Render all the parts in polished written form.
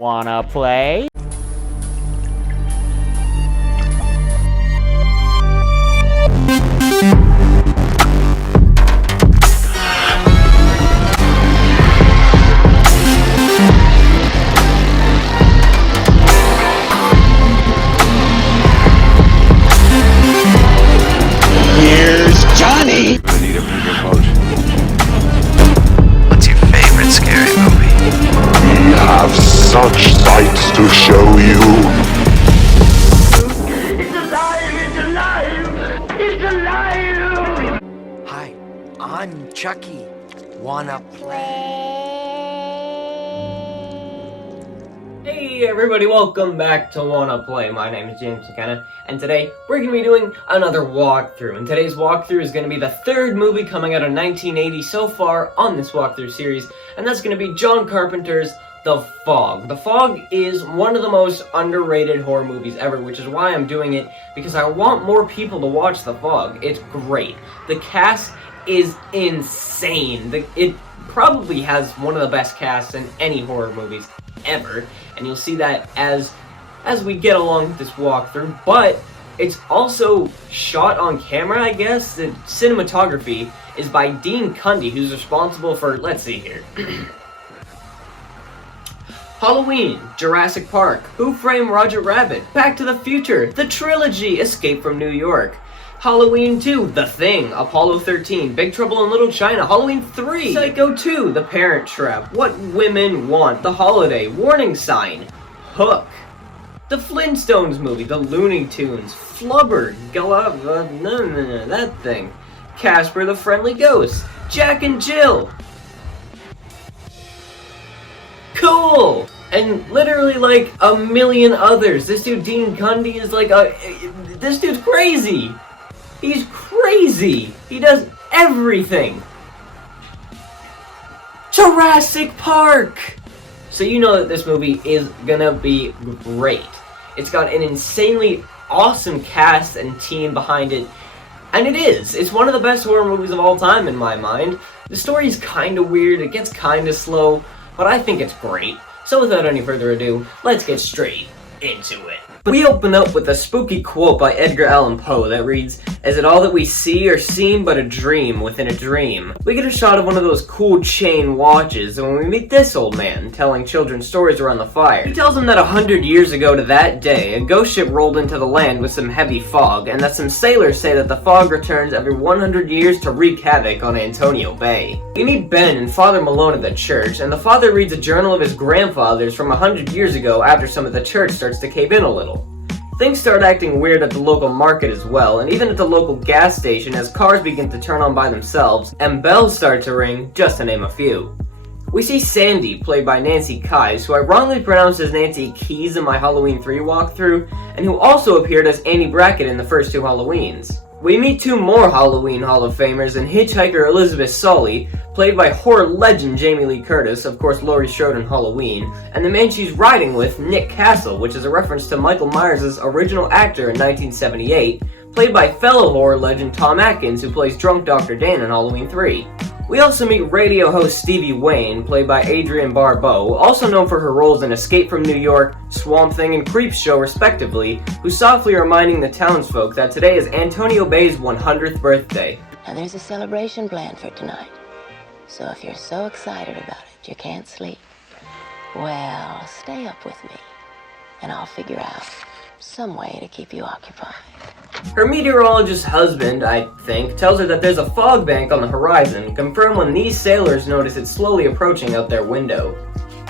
Wanna play? Here's Johnny! I need a bigger boat. What's your favorite scary movie? We have such sights to show you. It's alive! It's alive! It's alive! Hi, I'm Chucky. Wanna play? Hey everybody, welcome back to Wanna Play. My name is James McKenna, and today we're going to be doing another walkthrough. And today's walkthrough is going to be the third movie coming out of 1980 so far on this walkthrough series, and that's going to be John Carpenter's The Fog. The Fog is one of the most underrated horror movies ever, which is why I'm doing it, because I want more people to watch The Fog. It's great. The cast is insane. It probably has one of the best casts in any horror movies ever, and you'll see that as we get along with this walkthrough. But it's also shot on camera, I guess. The cinematography is by Dean Cundey, who's responsible for, let's see here, Halloween, Jurassic Park, Who Framed Roger Rabbit, Back to the Future, The Trilogy, Escape from New York, Halloween 2, The Thing, Apollo 13, Big Trouble in Little China, Halloween 3, Psycho 2, The Parent Trap, What Women Want, The Holiday, Warning Sign, Hook, The Flintstones movie, The Looney Tunes, Flubber, that thing, Casper the Friendly Ghost, Jack and Jill. Cool! And literally like a million others. This dude Dean Cundey is like this dude's crazy. He's crazy. He does everything. Jurassic Park! So you know that this movie is gonna be great. It's got an insanely awesome cast and team behind it. And it is. It's one of the best horror movies of all time in my mind. The story's kinda weird, it gets kinda slow, but I think it's great. So without any further ado, let's get straight into it. We open up with a spooky quote by Edgar Allan Poe that reads, "Is it all that we see or seem but a dream within a dream?" We get a shot of one of those cool chain watches, and when we meet this old man telling children stories around the fire, he tells them that 100 years ago to that day, a ghost ship rolled into the land with some heavy fog, and that some sailors say that the fog returns every 100 years to wreak havoc on Antonio Bay. We meet Ben and Father Malone at the church, and the father reads a journal of his grandfather's from 100 years ago after some of the church starts to cave in a little. Things start acting weird at the local market as well, and even at the local gas station as cars begin to turn on by themselves, and bells start to ring, just to name a few. We see Sandy, played by Nancy Kyes, who I wrongly pronounced as Nancy Keys in my Halloween 3 walkthrough, and who also appeared as Annie Brackett in the first two Halloweens. We meet two more Halloween Hall of Famers in hitchhiker Elizabeth Sully, played by horror legend Jamie Lee Curtis, of course Laurie Strode in Halloween, and the man she's riding with, Nick Castle, which is a reference to Michael Myers' original actor in 1978, played by fellow horror legend Tom Atkins, who plays drunk Dr. Dan in Halloween 3. We also meet radio host Stevie Wayne, played by Adrienne Barbeau, also known for her roles in Escape from New York, Swamp Thing, and Creepshow respectively, who's softly reminding the townsfolk that today is Antonio Bay's 100th birthday. Now there's a celebration planned for tonight. So if you're so excited about it you can't sleep, well, stay up with me, and I'll figure out some way to keep you occupied. Her meteorologist husband, I think, tells her that there's a fog bank on the horizon, confirmed when these sailors notice it slowly approaching out their window.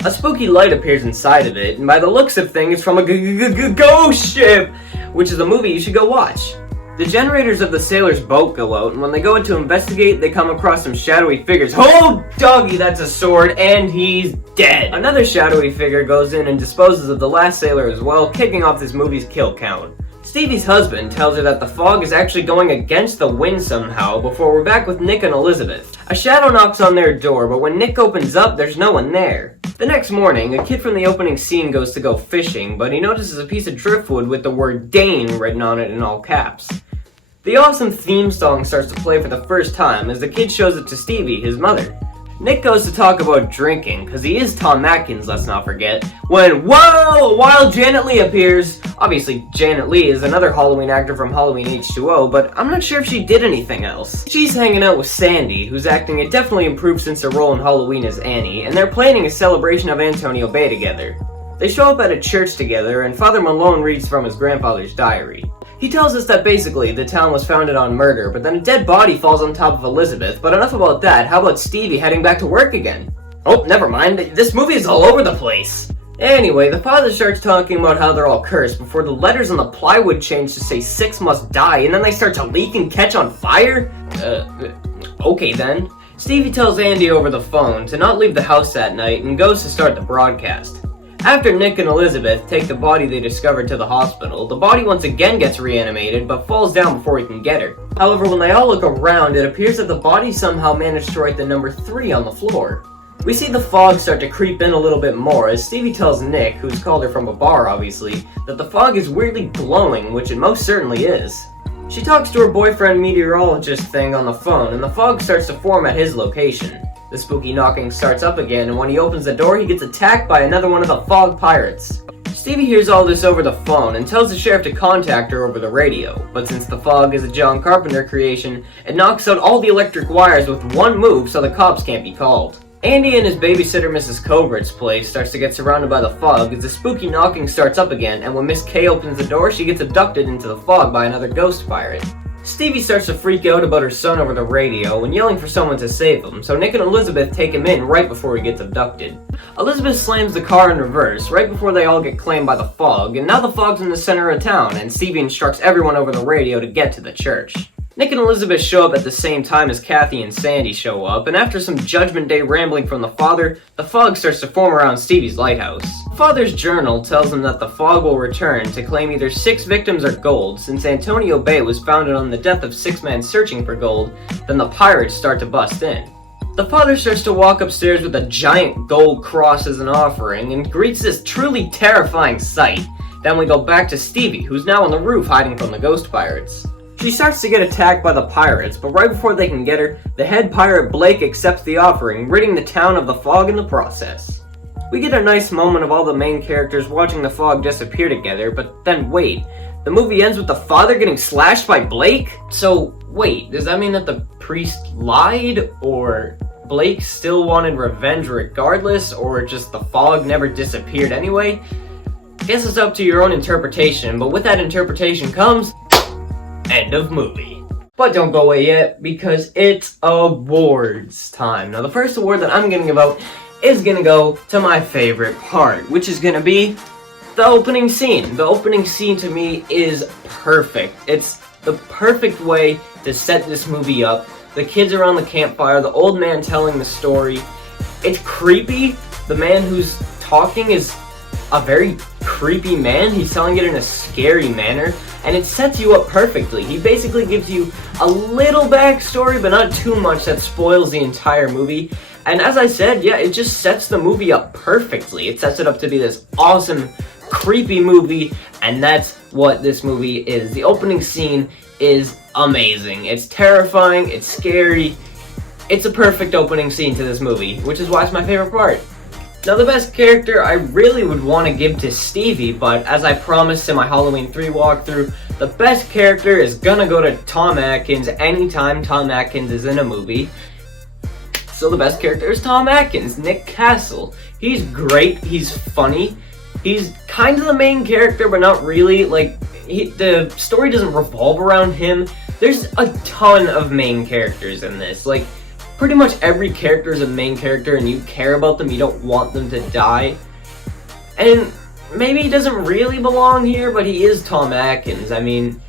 A spooky light appears inside of it, and by the looks of things, it's from a ghost ship, which is a movie you should go watch. The generators of the sailor's boat go out, and when they go in to investigate, they come across some shadowy figures. Oh, doggy, that's a sword, and he's dead! Another shadowy figure goes in and disposes of the last sailor as well, kicking off this movie's kill count. Stevie's husband tells her that the fog is actually going against the wind somehow before we're back with Nick and Elizabeth. A shadow knocks on their door, but when Nick opens up, there's no one there. The next morning, a kid from the opening scene goes to go fishing, but he notices a piece of driftwood with the word Dane written on it in all caps. The awesome theme song starts to play for the first time as the kid shows it to Stevie, his mother. Nick goes to talk about drinking, because he is Tom Atkins, let's not forget, when, whoa, while Janet Leigh appears. Obviously, Janet Leigh is another Halloween actor from Halloween H2O, but I'm not sure if she did anything else. She's hanging out with Sandy, whose acting had definitely improved since her role in Halloween as Annie, and they're planning a celebration of Antonio Bay together. They show up at a church together, and Father Malone reads from his grandfather's diary. He tells us that basically the town was founded on murder, but then a dead body falls on top of Elizabeth. But enough about that, how about Stevie heading back to work again? Oh, never mind, this movie is all over the place. Anyway, the father starts talking about how they're all cursed before the letters on the plywood change to say 6 must die, and then they start to leak and catch on fire? Okay then. Stevie tells Andy over the phone to not leave the house that night and goes to start the broadcast. After Nick and Elizabeth take the body they discovered to the hospital, the body once again gets reanimated but falls down before he can get her. However, when they all look around, it appears that the body somehow managed to write the number 3 on the floor. We see the fog start to creep in a little bit more as Stevie tells Nick, who's called her from a bar obviously, that the fog is weirdly glowing, which it most certainly is. She talks to her boyfriend meteorologist thing on the phone, and the fog starts to form at his location. The spooky knocking starts up again, and when he opens the door, he gets attacked by another one of the fog pirates. Stevie hears all this over the phone and tells the sheriff to contact her over the radio, but since the fog is a John Carpenter creation, it knocks out all the electric wires with one move so the cops can't be called. Andy and his babysitter Mrs. Covert's place starts to get surrounded by the fog as the spooky knocking starts up again, and when Miss K opens the door, she gets abducted into the fog by another ghost pirate. Stevie starts to freak out about her son over the radio and yelling for someone to save him, so Nick and Elizabeth take him in right before he gets abducted. Elizabeth slams the car in reverse right before they all get claimed by the fog, and now the fog's in the center of town, and Stevie instructs everyone over the radio to get to the church. Nick and Elizabeth show up at the same time as Kathy and Sandy show up, and after some Judgment Day rambling from the father, the fog starts to form around Stevie's lighthouse. The father's journal tells him that the fog will return to claim either 6 victims or gold. Since Antonio Bay was founded on the death of 6 men searching for gold, then the pirates start to bust in. The father starts to walk upstairs with a giant gold cross as an offering and greets this truly terrifying sight. Then we go back to Stevie, who's now on the roof hiding from the ghost pirates. She starts to get attacked by the pirates, but right before they can get her, the head pirate Blake accepts the offering, ridding the town of the fog in the process. We get a nice moment of all the main characters watching the fog disappear together, but then wait, the movie ends with the father getting slashed by Blake? So wait, does that mean that the priest lied, or Blake still wanted revenge regardless, or just the fog never disappeared anyway? I guess it's up to your own interpretation, but with that interpretation comes end of movie. But don't go away yet, because it's awards time. Now the first award that I'm gonna give out is gonna go to my favorite part, which is gonna be the opening scene. The opening scene to me is perfect. It's the perfect way to set this movie up. The kids around the campfire, the old man telling the story. It's creepy. The man who's talking is a very creepy man. He's telling it in a scary manner, and it sets you up perfectly. He basically gives you a little backstory, but not too much that spoils the entire movie. And as I said, yeah, it just sets the movie up perfectly. It sets it up to be this awesome, creepy movie, and that's what this movie is. The opening scene is amazing. It's terrifying, it's scary. It's a perfect opening scene to this movie, which is why it's my favorite part. Now the best character I really would want to give to Stevie, but as I promised in my Halloween 3 walkthrough, the best character is gonna go to Tom Atkins anytime Tom Atkins is in a movie. So the best character is Tom Atkins, Nick Castle. He's great, he's funny, he's kind of the main character, but not really. Like, the story doesn't revolve around him. There's a ton of main characters in this. Like, pretty much every character is a main character and you care about them, you don't want them to die. And maybe he doesn't really belong here, but he is Tom Atkins. I mean,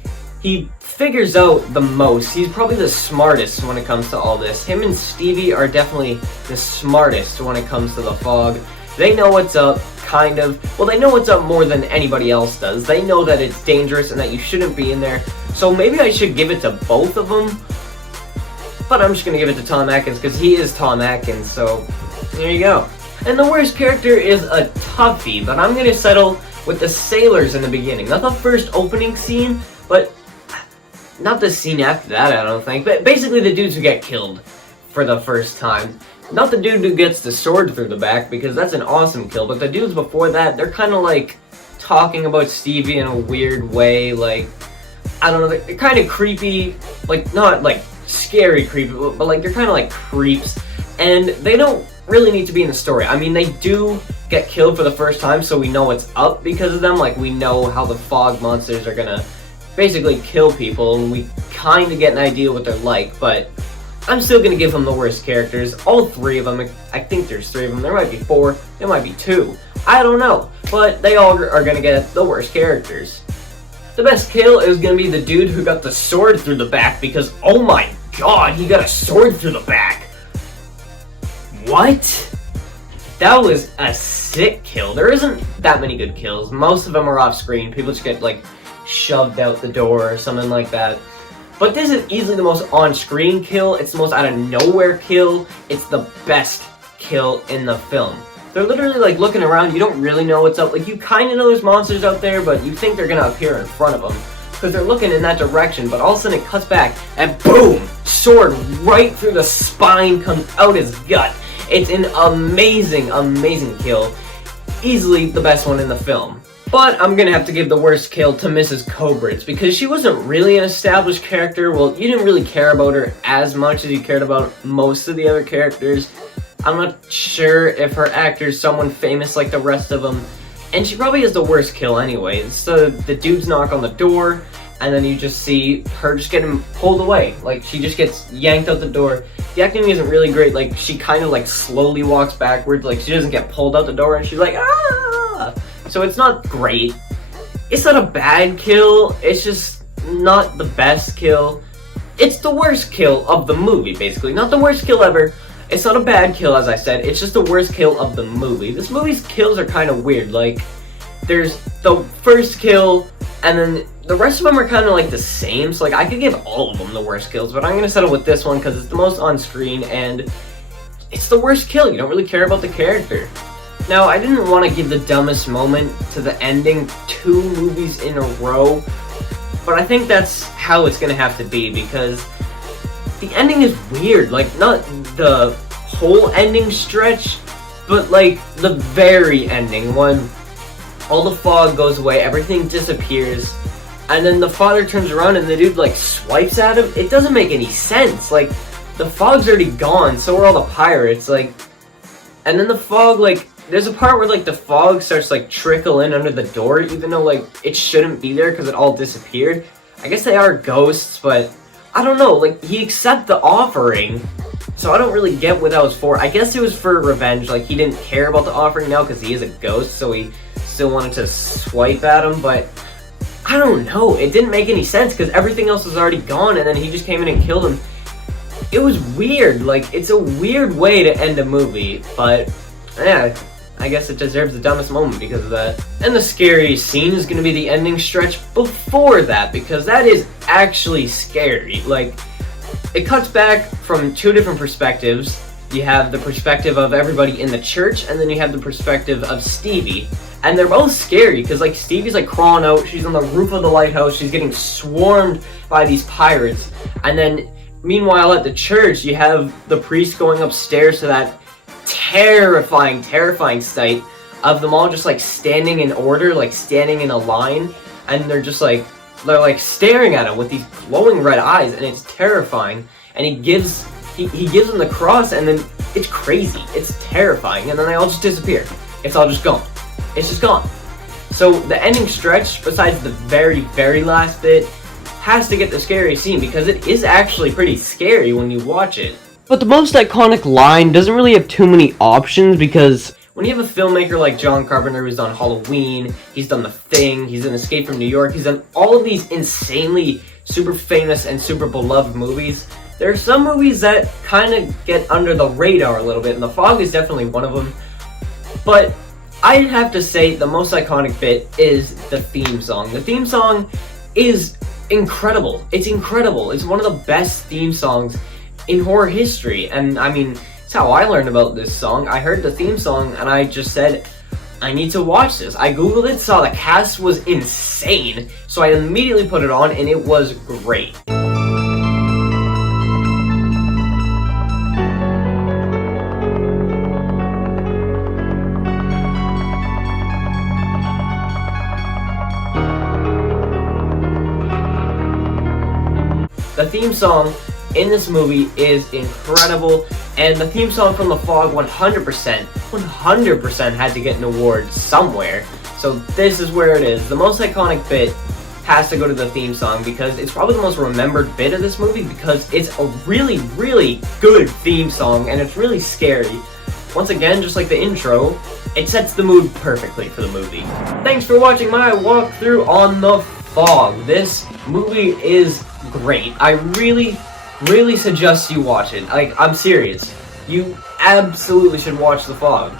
he figures out the most. He's probably the smartest when it comes to all this. Him and Stevie are definitely the smartest when it comes to the fog. They know what's up, kind of. Well, they know what's up more than anybody else does. They know that it's dangerous and that you shouldn't be in there. So maybe I should give it to both of them. But I'm just gonna give it to Tom Atkins because he is Tom Atkins, so there you go. And the worst character is a toughie, but I'm gonna settle with the sailors in the beginning. Not the first opening scene, but not the scene after that, I don't think. But basically the dudes who get killed for the first time. Not the dude who gets the sword through the back, because that's an awesome kill, but the dudes before that, they're kind of like talking about Stevie in a weird way, like, I don't know, they're kind of creepy, like, not like scary creepy, but like they're kind of like creeps, and they don't really need to be in the story. I mean, they do get killed for the first time, so we know what's up because of them, like we know how the fog monsters are gonna basically kill people, and we kind of get an idea what they're like, but I'm still gonna give them the worst characters. All three of them. I think there's three of them. There might be four. There might be two. I don't know. But they all are gonna get the worst characters. The best kill is gonna be the dude who got the sword through the back, because oh my god, he got a sword through the back. What? That was a sick kill. There isn't that many good kills. Most of them are off screen. People just get like shoved out the door or something like that. But this is easily the most on-screen kill. It's the most out-of-nowhere kill. It's the best kill in the film. They're literally like looking around. You don't really know what's up. Like you kind of know there's monsters out there, but you think they're gonna appear in front of them because they're looking in that direction. But all of a sudden it cuts back and boom, sword right through the spine, comes out his gut. It's an amazing, amazing kill. Easily the best one in the film. But I'm gonna have to give the worst kill to Mrs. Cobritz, because she wasn't really an established character. Well, you didn't really care about her as much as you cared about most of the other characters. I'm not sure if her actor's someone famous like the rest of them. And she probably has the worst kill anyway. It's the dudes knock on the door, and then you just see her just getting pulled away. Like, she just gets yanked out the door. The acting isn't really great. Like, she kind of like slowly walks backwards. Like, she doesn't get pulled out the door, and she's like, ah! So it's not great. It's not a bad kill. It's just not the best kill. It's the worst kill of the movie, basically. Not the worst kill ever. It's not a bad kill, as I said. It's just the worst kill of the movie. This movie's kills are kind of weird. Like, there's the first kill, and then the rest of them are kind of like the same. So, like, I could give all of them the worst kills, but I'm going to settle with this one because it's the most on screen, and it's the worst kill. You don't really care about the character. Now, I didn't want to give the dumbest moment to the ending 2 movies in a row, but I think that's how it's going to have to be, because the ending is weird. Like, not the whole ending stretch, but like the very ending, when all the fog goes away, everything disappears, and then the father turns around and the dude like swipes at him. It doesn't make any sense. Like, the fog's already gone, so are all the pirates, like, and then the fog, like, there's a part where, like, the fog starts, like, trickle in under the door, even though, like, it shouldn't be there because it all disappeared. I guess they are ghosts, but I don't know. Like, he accepted the offering, so I don't really get what that was for. I guess it was for revenge. Like, he didn't care about the offering now because he is a ghost, so he still wanted to swipe at him, but I don't know. It didn't make any sense because everything else was already gone, and then he just came in and killed him. It was weird. Like, it's a weird way to end a movie, but yeah, I guess it deserves the dumbest moment because of that. And the scariest scene is going to be the ending stretch before that, because that is actually scary. Like, it cuts back from 2 different perspectives. You have the perspective of everybody in the church, and then you have the perspective of Stevie. And they're both scary, because like Stevie's like crawling out, she's on the roof of the lighthouse, she's getting swarmed by these pirates. And then meanwhile at the church, you have the priest going upstairs to that terrifying sight of them all just like standing in order, like standing in a line, and they're like staring at him with these glowing red eyes, and it's terrifying. And he gives them the cross, and then it's crazy, it's terrifying, and then they all just disappear. It's all just gone. It's just gone. So the ending stretch, besides the very last bit, has to get the scariest scene, because it is actually pretty scary when you watch it. But the most iconic line doesn't really have too many options, because when you have a filmmaker like John Carpenter, who's done Halloween, he's done The Thing, he's done Escape from New York, he's done all of these insanely super famous and super beloved movies, there are some movies that kind of get under the radar a little bit, and The Fog is definitely one of them. But I'd have to say the most iconic bit is the theme song. The theme song is incredible. It's incredible. It's one of the best theme songs in horror history, and I mean, it's how I learned about this song. I heard the theme song and I just said, I need to watch this. I googled it, saw the cast was insane, so I immediately put it on, and it was great. The theme song in this movie is incredible, and the theme song from The Fog 100% had to get an award somewhere. So this is where it is. The most iconic bit has to go to the theme song because it's probably the most remembered bit of this movie because it's a really, really good theme song and it's really scary. Once again, just like the intro, it sets the mood perfectly for the movie. Thanks for watching my walkthrough on The Fog. This movie is great. I really suggest you watch it. Like, I'm serious. You absolutely should watch The Fog.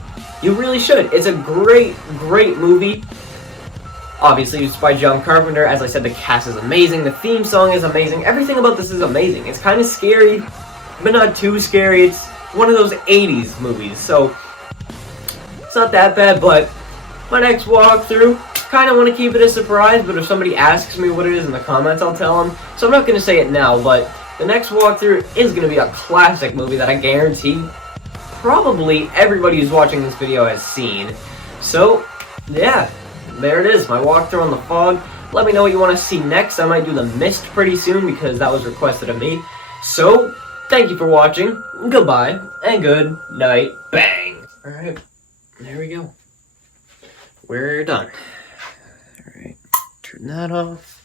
You really should. It's a great movie. Obviously, it's by John Carpenter. As I said, the cast is amazing. The theme song is amazing. Everything about this is amazing. It's kind of scary, but not too scary. It's one of those 80s movies, so it's not that bad, but my next walkthrough, kind of want to keep it a surprise, but if somebody asks me what it is in the comments, I'll tell them. So I'm not going to say it now, but the next walkthrough is going to be a classic movie that I guarantee probably everybody who's watching this video has seen. So, yeah, there it is, my walkthrough on The Fog. Let me know what you want to see next. I might do The Mist pretty soon because that was requested of me. So, thank you for watching, goodbye, and good night, bang! Alright, there we go. We're done. Alright, turn that off.